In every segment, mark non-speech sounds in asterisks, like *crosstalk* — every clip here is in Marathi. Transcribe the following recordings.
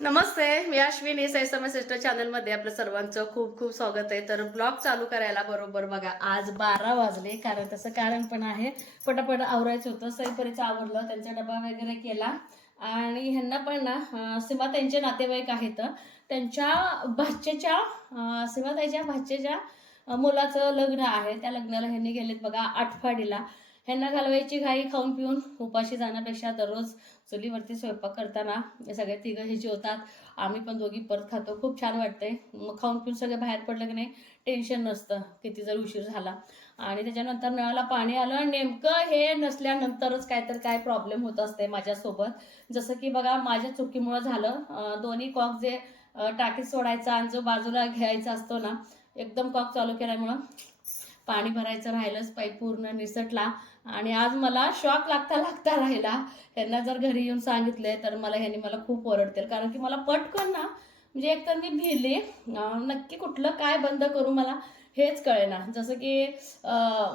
नमस्ते मी अश्विनी सैसम सिस्टर चॅनलमध्ये आपलं सर्वांचं खूप खूप स्वागत आहे. तर ब्लॉग चालू करायला बरोबर बघा आज बारा वाजले कारण तसं कारण पण आहे. पटापट आवरायचं होतं सईपरीचं आवरलं त्यांचा डबा वगैरे केला. आणि ह्यांना पण ना सीमा त्यांचे नातेवाईक आहेत. त्यांच्या भाचेच्या सीमा त्यांच्या भाच्याच्या मुलाचं लग्न आहे. त्या लग्नाला ह्यांनी गेलेत बघा आठवाडीला ह्यांना घालवायची घाई खाऊन पिऊन उपाशी जाण्यापेक्षा दररोज चुलीवरती स्वयंपाक करताना सगळे तिघं हे जेवतात. आम्ही पण दोघी परत खातो. खूप छान वाटतंय. मग खाऊन पिऊन सगळे बाहेर पडलं की नाही टेन्शन नसतं. किती जर उशीर झाला. आणि त्याच्यानंतर नळाला पाणी आलं. नेमकं हे नसल्यानंतरच काय तर काय प्रॉब्लेम होत असते माझ्यासोबत. जसं की बघा माझ्या चुकीमुळं झालं. दोन्ही कॉक जे टाकीत सोडायचा आणि जो बाजूला घ्यायचा असतो ना एकदम कॉक चालू केल्यामुळं पाणी भरायचं राहिलंच. पाईप पूर्ण निसटला. आणि आज मला शॉक लागता लागता राहिला. ह्यांना जर घरी येऊन सांगितले तर मला ह्यांनी मला खूप ओरडतील. कारण की मला पटकन ना म्हणजे एकतर मी भिली. नक्की कुठलं काय बंद करू मला हेच कळेना. जसं की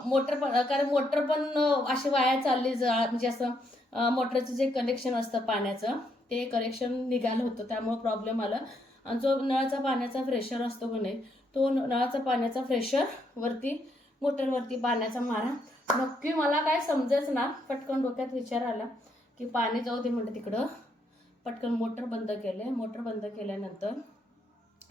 मोटर पण कारण मोटर पण अशी वाया चालली जा म्हणजे असं मोटरचं जे कनेक्शन असतं पाण्याचं ते कनेक्शन निघालं होतं. त्यामुळं प्रॉब्लेम आला. आणि जो नळाचा पाण्याचा फ्रेशर असतो की नाही तो नळाचा पाण्याचा फ्रेशर वरती मोटरवरती पाण्याचा मारा. नक्की मला काय समजेच ना पटकन डोक्यात विचार आला की पाणी जाऊ दे म्हणते तिकडं. पटकन मोटर बंद केले. मोटर बंद केल्यानंतर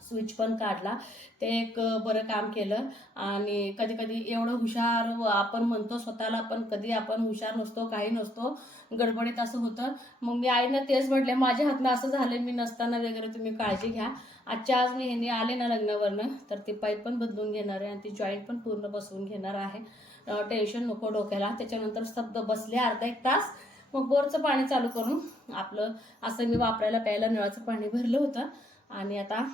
स्विच पण काढला. ते एक बरं काम केलं. आणि कधी कधी एवढं हुशार आपण म्हणतो स्वतःला पण कधी आपण हुशार नसतो काही नसतो. गडबडीत असं होतं. मग मी आईनं तेच म्हटले माझ्या हातनं असं झालं मी नसताना वगैरे तुम्ही काळजी घ्या. आजच्या आज मी ह्यांनी आले ना लग्नावरनं तर ती पाईप पण बदलून घेणार आहे आणि ती जॉईंट पण पूर्ण बसवून घेणार आहे. टेन्शन नको डोक्याला. त्याच्यानंतर स्तब्ध बसले अर्धा एक तास. मग बोरचं पाणी चालू करून आपलं असं मी वापरायला प्यायला नळाचं पाणी भरलं होतं. आणि आता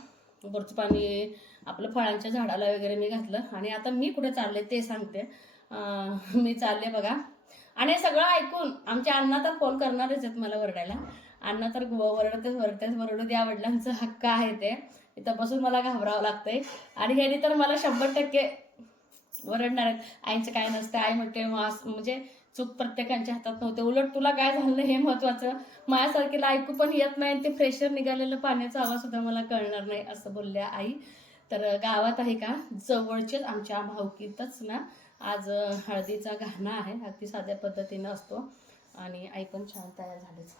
बोरचं पाणी आपलं फळांच्या झाडाला वगैरे मी घातलं. आणि आता मी कुठे चालले ते सांगते. मी चालले बघा. आणि सगळं ऐकून आमच्या अण्णा तर फोन करणारच आहेत मला वरडायला. अण्णा तर वरडतेच वरडतेच वरडू द्या वडिलांचं हक्क आहे ते. इथं बसून मला घाबरावं लागतंय. आणि ह्यानी तर मला शंभर टक्के वरडणार आहेत. आईचं काय नसतं आई म्हणते मास म्हणजे चूक प्रत्येकांच्या हातात नव्हते. उलट तुला काय झालं हे महत्वाचं? माझ्यासारखेला ऐकू पण येत नाही ते फ्रेशर निघालेलं पाण्याचा आवाज सुद्धा मला कळणार नाही असं बोलल्या आई. तर गावात आहे का? जवळचेच आमच्या भावकीतच ना आज हळदीचा घाणा आहे. अगदी साध्या पद्धतीनं असतो. आणि आई पण छान तयार झालीच.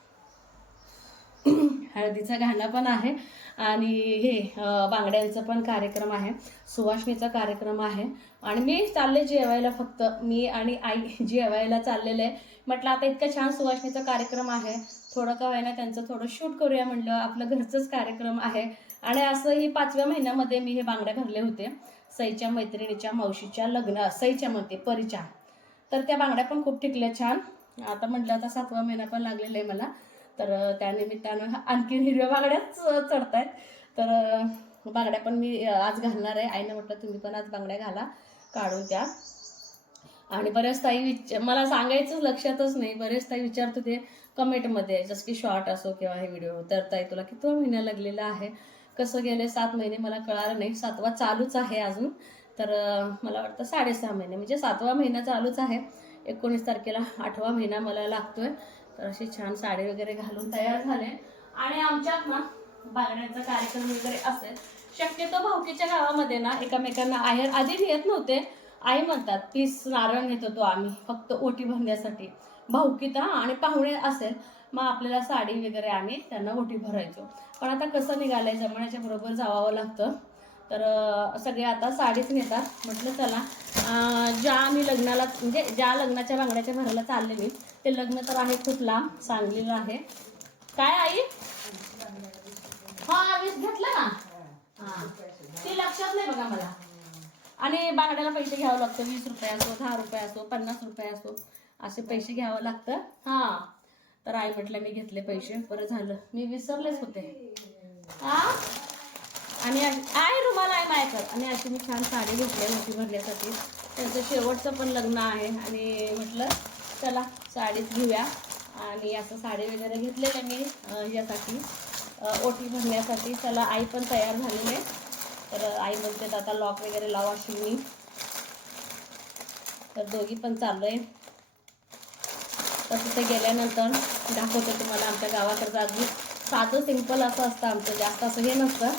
*clears throat* हळदीचा घाणा पण आहे. आणि हे बांगड्यांचं बांगड्यांचा पण कार्यक्रम आहे. सुवासणीचा कार्यक्रम आहे. आणि मी चालले जेवायला फक्त. मी आणि आई *laughs* जेवायला चाललेलं आहे. म्हटलं आता इतका छान सुवासणीचा कार्यक्रम आहे. थोडं का व्हायना त्यांचं थोडं शूट करूया म्हणलं. आपलं घरचंच कार्यक्रम आहे. आणि असं ही पाचव्या महिन्यामध्ये मी हे बांगड्या भरले होते. सईच्या मैत्रिणीच्या मावशीच्या लग्न सईच्या मते परीच्या. तर त्या बांगड्या पण खूप टिकल्या छान. आता म्हटलं आता सातवा महिना पण लागलेला आहे मला. तर त्यानिमित्तानं आणखीन हिरव्या बांगड्याच चढत आहेत तर बांगड्या पण मी आज घालणार आहे. आईनं म्हटलं तुम्ही पण आज बांगड्या घाला काढून त्या आणि बऱ्याच ताई विच मला सांगायचं लक्षातच नाही. बरेच ताई विचारत होते कमेंटमध्ये जसं की शॉर्ट असो किंवा हे व्हिडिओ. तर ताई तुला किती महिना लागलेला आहे? कसं गेले सात महिने? मला कळालं नाही. सातवा चालूच आहे अजून. तर मला वाटतं साडेसहा महिने म्हणजे सातवा महिना चालूच आहे. एकोणीस तारखेला आठवा महिना मला लागतोय. तर अशी छान साडी वगैरे घालून तयार झाले. आणि आमच्यात ना बागड्यांचा कार्यक्रम वगैरे असेल. शक्यतो भावकीच्या गावामध्ये ना एकामेकांना आहेर आधी नेत नव्हते. आई म्हणतात तीस नारळ नेत होतो आम्ही फक्त ओटी भरण्यासाठी. भाऊकीत हा आणि पाहुणे असेल मग आपल्याला साडी वगैरे आम्ही त्यांना ओटी भरायचो. पण आता कसं निघालंय जमण्याच्या बरोबर जावावं लागतं. तर सगळे आता साडीच नेतात. म्हटलं चला ज्या आम्ही लग्नाला म्हणजे ज्या लग्नाच्या बांगड्याच्या भरायला चालले मी ते लग्न तर आहे खूप लांब सांगलीला आहे. काय आई? हा वीस घेतलं ना? हा. ते लक्षात नाही बघा मला. आणि बांगड्याला पैसे घ्यावं लागतं वीस रुपये असो दहा रुपये असो पन्नास रुपये असो असे पैसे घ्यावं लागतं. हा. तर आई म्हटलं मी घेतले पैसे बरं झालं. मी विसरलेच होते. हा आणि आहे रुमाल आहे माझ्याकडं. आणि अशी मी छान साडी घेतली मोठी भरण्यासाठी त्यांचं शेवटचं पण लग्न आहे. आणि म्हटलं चला साडीच घेऊया. आणि असं साडी वगैरे घेतलेलं मी यासाठी. ओटी भरण्यासाठी. चला आई पण तयार झालेली आहे. तर आई म्हणते आता लॉक वगैरे लावा मी तर दोघी पण चाललोय. तर तिथे गेल्यानंतर दाखवते तुम्हाला आमच्या गावाकडचं अगदी साधं सिंपल असं असतं आमचं. जास्त असं हे नसतं.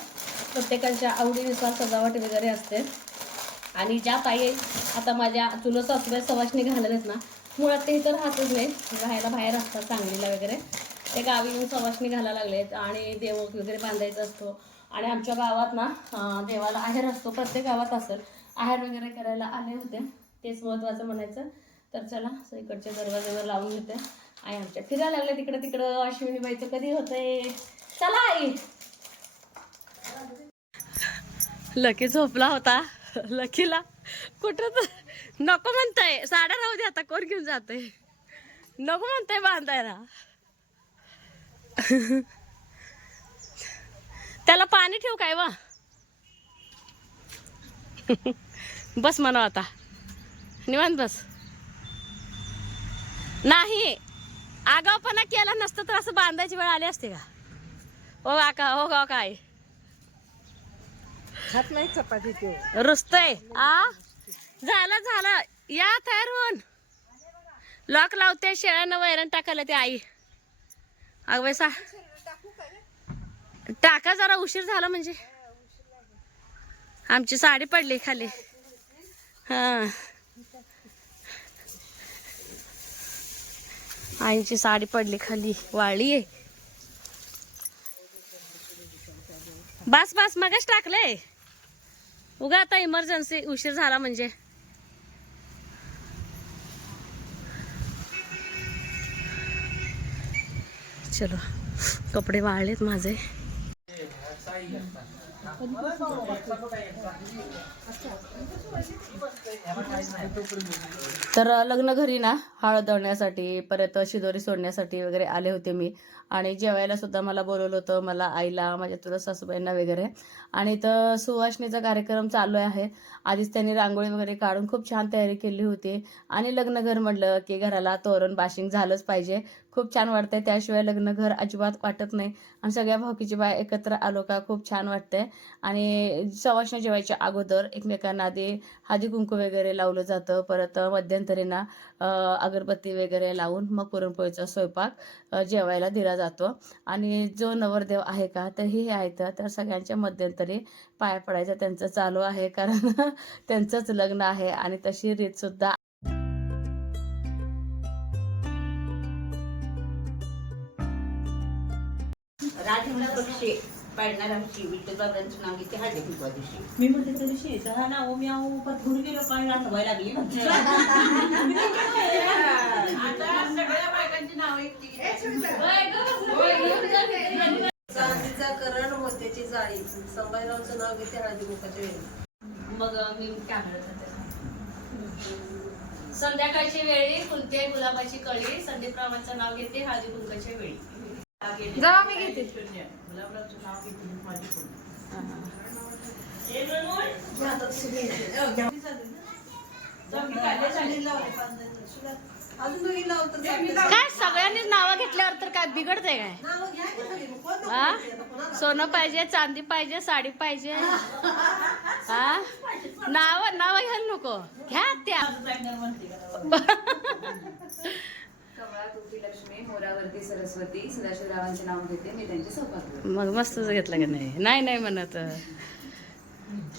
प्रत्येकाच्या आवडीनुसार सजावट वगैरे असते. आणि ज्या ताई आता माझ्या चुलत सासूबाई सवाशने घालत ना मुळात ते इथं राहतच नाही राहायला बाहेर असतात सांगलीला वगैरे. ते गावी येऊन सवाशणी घालायला लागलेत आणि देवक वगैरे बांधायचा असतो. आणि आमच्या गावात ना देवाला आहेर असतो प्रत्येक गावात असेल आहेर वगैरे करायला आले होते. तेच महत्त्वाचं म्हणायचं. तर चला इकडच्या दरवाज्यावर लावून घेते. आई आमच्या फिरायला लागले तिकडं तिकडं अश्विनीबाईचं कधी होतंय? चला आई! लकी झोपला होता. लकीला कुठं तर नको म्हणताय. साड्या राहू दे आता कोण घेऊन जाते नको म्हणताय बांधायला. त्याला पाणी ठेवू काय वा? बस म्हणा आता. निवांत बस. नाही. आगावपणा केला नसतं तर असं बांधायची वेळ आली असते का? ओ काका ओ गाव काय खात नाही चपाती ते. रुसतय. आ? झालं झालं. या तयार होऊन लॉक लावते शेळ्यानं वैरण टाकायला ते आई. अग वैसा टाका जरा उशीर झाला म्हणजे. आमची साडी पडली खाली. हा. आईची साडी पडली खाली. वाळली आहे. बस बस मगच टाकलंय. उगा आता इमर्जन्सी उशीर झाला म्हणजे. चलो कपडे वाळलेत माझे. तर लग्न घरी ना हळद दळण्यासाठी परत शिदोरी सोडण्यासाठी वगैरे आले होते मी. आणि जेवायला सुद्धा मला बोलवलं होतं मला आईला माझ्या तुला सासूबाईंना वगैरे. आणि तर सुवासणीचा कार्यक्रम चालू आहे. आधीच त्यांनी रांगोळी वगैरे काढून खूप छान तयारी केली होती. आणि लग्न घर म्हटलं की घराला तोरण बाशिंग झालंच पाहिजे. खूप छान वाटतंय. त्याशिवाय लग्न घर अजिबात वाटत नाही. आणि सगळ्या भावकीची बाय एकत्र आलो का खूप छान वाटतंय. आणि सवाष्ण जेवायच्या अगोदर एकमेकांना आधी हळदी कुंकू वगैरे लावलं जातं. परत मध्यंतरींना अगरबत्ती वगैरे लावून मग पुरणपोळीचा स्वयंपाक जेवायला दिला जातो. आणि जो नवरदेव आहे का तर हे आहेत. तर सगळ्यांच्या मध्यंतरी पाया पडायचं. त्यांचं चालू आहे. कारण *laughs* त्यांचंच लग्न आहे. आणि तशी रीतसुद्धा पक्षी पाडणार आमची विठ्ठल बाबांचं नाव घेते हळदी कुंकवा दिवशी मी म्हणते त्या दिवशी चहा ना ओमी आहो पण थोडी गेलो पाणी आठवायला लागली. चांदीचा करण मोत्याची जाळी. संभाजीरावचं नाव घेते हळदी वेळी. मग मी काय म्हणत होते संध्याकाळची वेळी फुलते गुलाबाची कळी संदीप रावांचं नाव घेते हळदी कुंकाच्या वेळी. मी घेते. काय सगळ्यांनीच नावं घेतल्यावर तर काय बिघडतंय काय? हा? सोनं पाहिजे चांदी पाहिजे साडी पाहिजे. हा? नाव नाव घ्यायला नको. घ्या त्या. *laughs* *laughs* कमळा तुटी लक्ष्मी मोरावरती सरस्वती सदाशिवरावांचे नाव घेते मी त्यांचे सौभाग्य मग मस्तच घेतलं का नाही? नाही नाही म्हणत.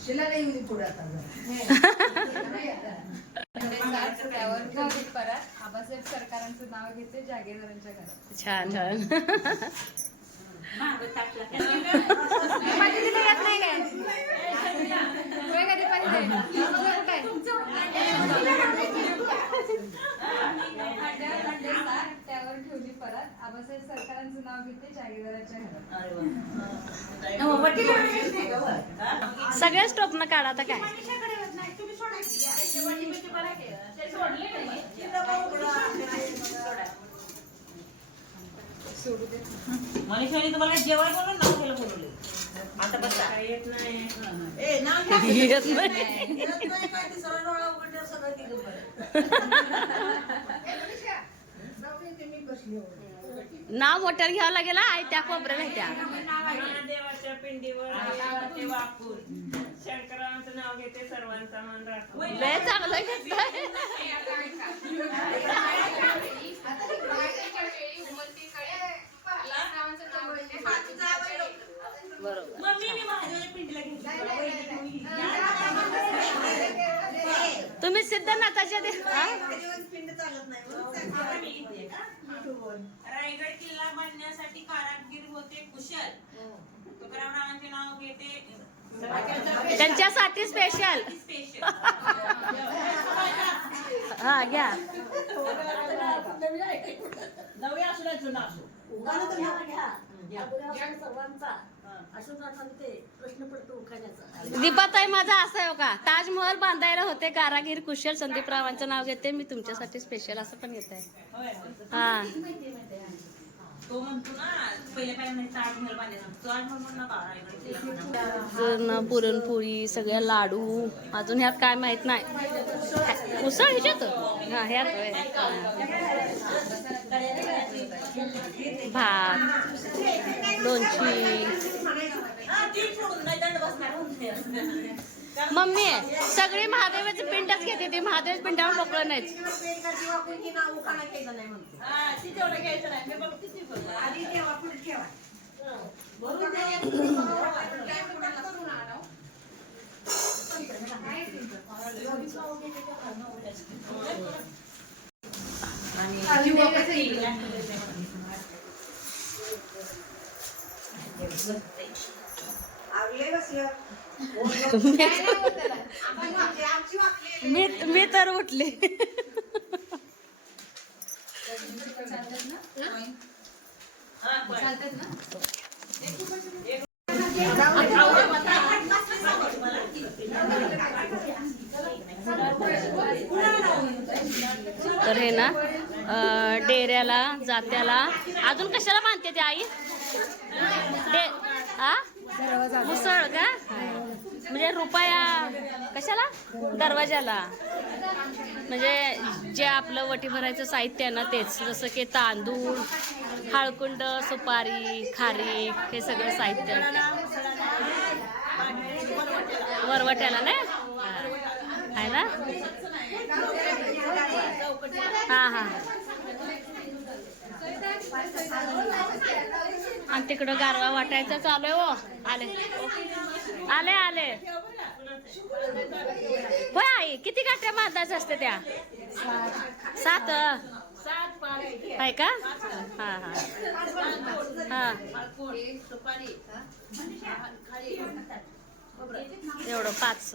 शिला नाही पुढे आबासाहेब सरकारांचं नाव घेते जागेदारांच्या घरात. छान छान ठेवली परत आबासाहेब सरकारांचं नाव घेते जागेदारांच्या घरात. सगळ्या स्टॉपनं काढा आता काय? मनीषाने तुम्हाला जेवाय बोलून नाव घ्यायला बोलवले? आता बसा. येत नाही. ए, नाव *laughs* घ्या. येत नाही. येत नाही काय ते सरळ डोळा उघडल्यावर सगळं बरं. *laughs* जाऊ दे, ते मी बसली एवढं. नाव मोठ्याला घ्यावं लागेल आई त्या कोपऱ्या नाही त्या. देवाच्या पिंडीवर शंकरांचं नाव घेते सर्वांचा मान राखून. लय चांगलं घेतली तुम्ही सिद्धनाथाच्या दे हा? रायगड किल्ला बांधण्यासाठी कारागीर होते कुशल तुकारामरावांचे नाव घेते त्यांच्यासाठी स्पेशल स्पेशल हा घ्या दीपाताई माझा असं आहे हो का ताजमहल बांधायला होते कारागीर कुशल संदीपरावांचं नाव घेते. मी तुमच्यासाठी स्पेशल असं पण येत आहे हा तो म्हणतो ना ताजमहल बांधायचा. ताजमहल म्हणून पुरणपोळी सगळ्या लाडू. अजून ह्यात काय माहीत नाही. उसळ ह्याच्यात? हा ह्यात होय. हा. भात लोणची. मम्मी सगळी महादेवाची पिंडच घेते ती महादेवाच्या पिंडावर मोकळं नाहीच हा, ती तेवढं घ्यायचं नाही. मी मी तर उठले. तर हे ना डेऱ्याला जात्याला अजून कशाला बांधते ते आई? आ? मुसळ का? म्हणजे रुपया कशाला? दरवाजाला. म्हणजे जे आपलं वटी भरायचं साहित्य आहे ना तेच. जसं की तांदूळ हळकुंड सुपारी खारी हे सगळं साहित्य. वरवट्याला ना? आहे ना? हां हां. आणि तिकडं गारवा वाटायचं चालू आहे हो. आले. आले आले. होय आई किती गाठ्या बांधायच्या असते त्या? सात. आहे का? हा हा. हा. एवढं पाच.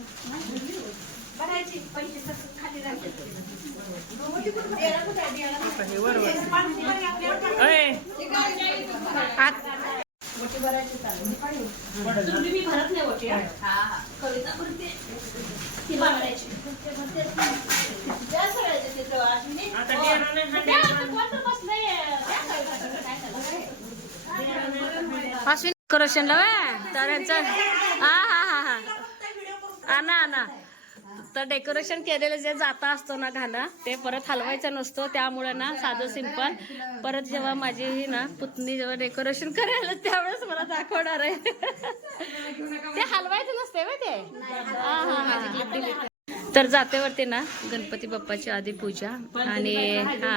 अश्विन डेकोरेशनला व्हय? तर हा हा हा. हा आणा आणा तर डेकोरेशन केलेलं जे जाता असतो ना घाणं ते परत हलवायचं नसतो. त्यामुळे ना साधं सिंपल परत जेव्हा माझी ही ना पुतणी जेव्हा डेकोरेशन करायला त्यावेळेस मला दाखवणार आहे. ते हलवायचं नसते ते? हा हा हा. तर जातेवरती ना गणपती बाप्पाची आधी पूजा आणि हा.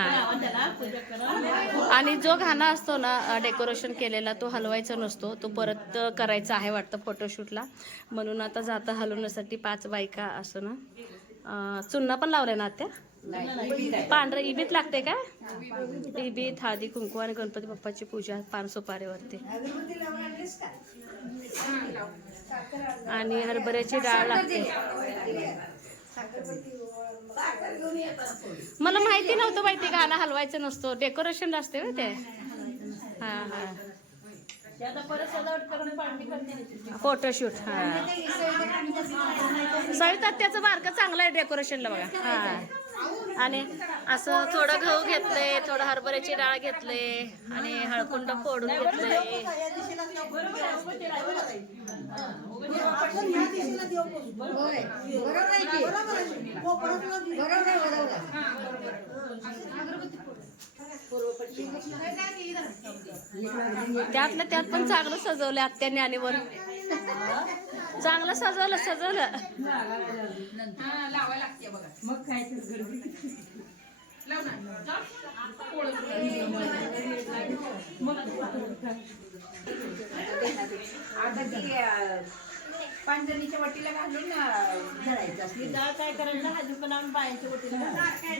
आणि जो घाणा असतो ना डेकोरेशन केलेला तो हलवायचा नसतो. तो परत करायचा आहे वाटतं फोटोशूटला म्हणून आता जाता हलवण्यासाठी पाच बायका असं ना चुन्ना पण लावलाय ना त्या पांढरं इबीत लागते का इबीत हळदी कुंकू आणि गणपती बाप्पाची पूजा पान सुपारीवरती. आणि हरभऱ्याची डाळ लागते. मला माहिती नव्हतं माहिती गाणं हलवायचं नसतो. डेकोरेशन असते ना ते. हा हा. फोटोशूट हा. सविता त्याचं बारकं चांगलं आहे डेकोरेशनला बघा. हा. आणि असं थोडं गहू घेतलंय थोडं हरभऱ्याची डाळ घेतले आणि हळकुंड फोडून त्यातल्या त्यातलं त्यात पण चांगलं सजवलं आत्याने आणि वर चांगलं सजवलं सजवलं. आता ती अं, पांढरणीच्या वाटीला घालून अं, धरायचं असली डाळ काय करायचं? हळदी पण आम्ही लागतंय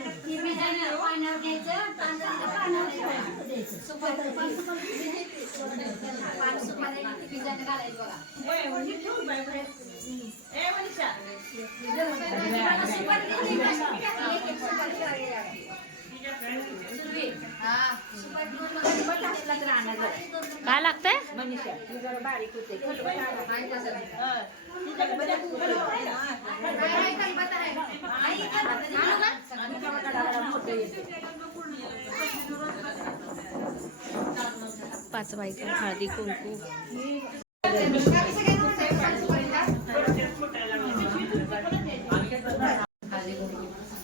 मनीषा. ती जरा काय लागतंय? पाच बायका हळदी कुंकू हळदी कुंकू.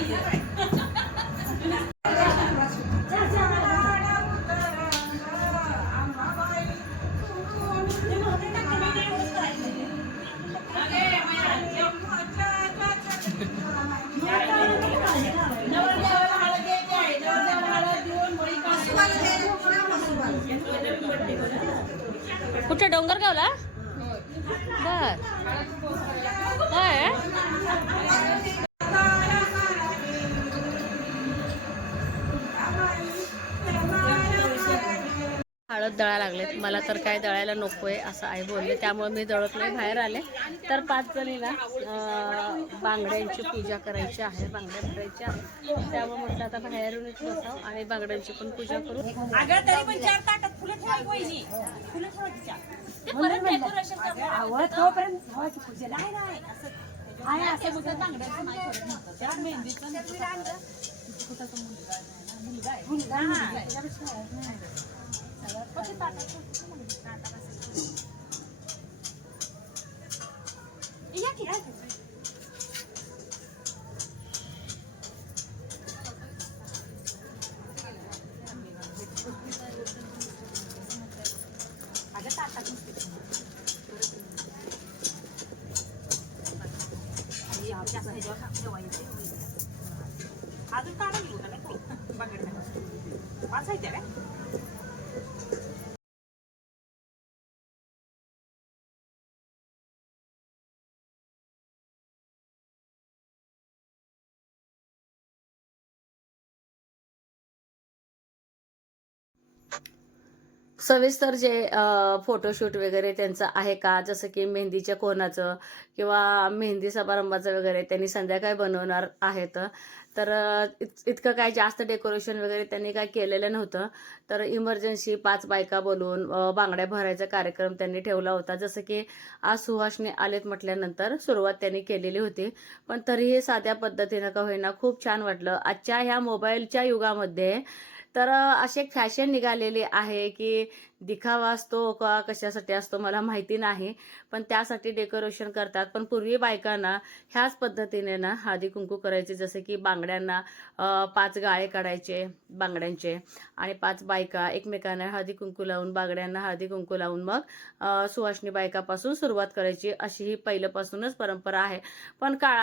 Yeah. हळद दळा लागलेत. मला तर काय दळायला नको आहे असं आई बोलले. त्यामुळे मी दळत नाही बाहेर आले. तर पाच जणीला बांगड्यांची पूजा करायची आहे बांगड्या भरायच्या आहे त्यामुळे म्हटलं आता बाहेरूनच बसाव आणि बांगड्यांची पण पूजा करू. अगं तरी पण चार ताटात फुलं ठेवायची वहिनी फुलं ठेवायची चार. ते परत decoration करणार. नाही, नाही, असं- या की, सविस्तर जे फोटोशूट वगैरे त्यांचं आहे का? जसं की मेहंदीच्या कोणाचं किंवा मेहंदी समारंभाचं वगैरे त्यांनी संध्याकाळी बनवणार आहेत. तर इत- इतकं काय जास्त डेकोरेशन वगैरे त्यांनी काय केलेलं नव्हतं. तर इमर्जन्सी पाच बायका बोलवून बांगड्या भरायचा कार्यक्रम त्यांनी ठेवला होता. जसं की आज सुहासने आलेत म्हटल्यानंतर सुरुवात त्यांनी केलेली होती. पण तरीही साध्या पद्धतीनं का होईना खूप छान वाटलं. आजच्या ह्या मोबाईलच्या युगामध्ये तर असे अशी एक फॅशन निघालेली आहे की दिखावा असतो का कशासाठी असतो मला माहिती नाही पण त्यासाठी डेकोरेशन करतात. पण पूर्वी बायकांना ह्याच पद्धतीने ना हळदी कुंकू करायचे जसे की बांगड्यांना पाच गाळे काढायचे बांगड्यांचे आणि पाच बायका एकमेकांना हळदी कुंकू लावून बांगड्यांना हळदी कुंकू लावून मग सुवासिनी बायकापासून सुरुवात करायची. अशी ही पहिल्यापासूनच परंपरा आहे. पण काळा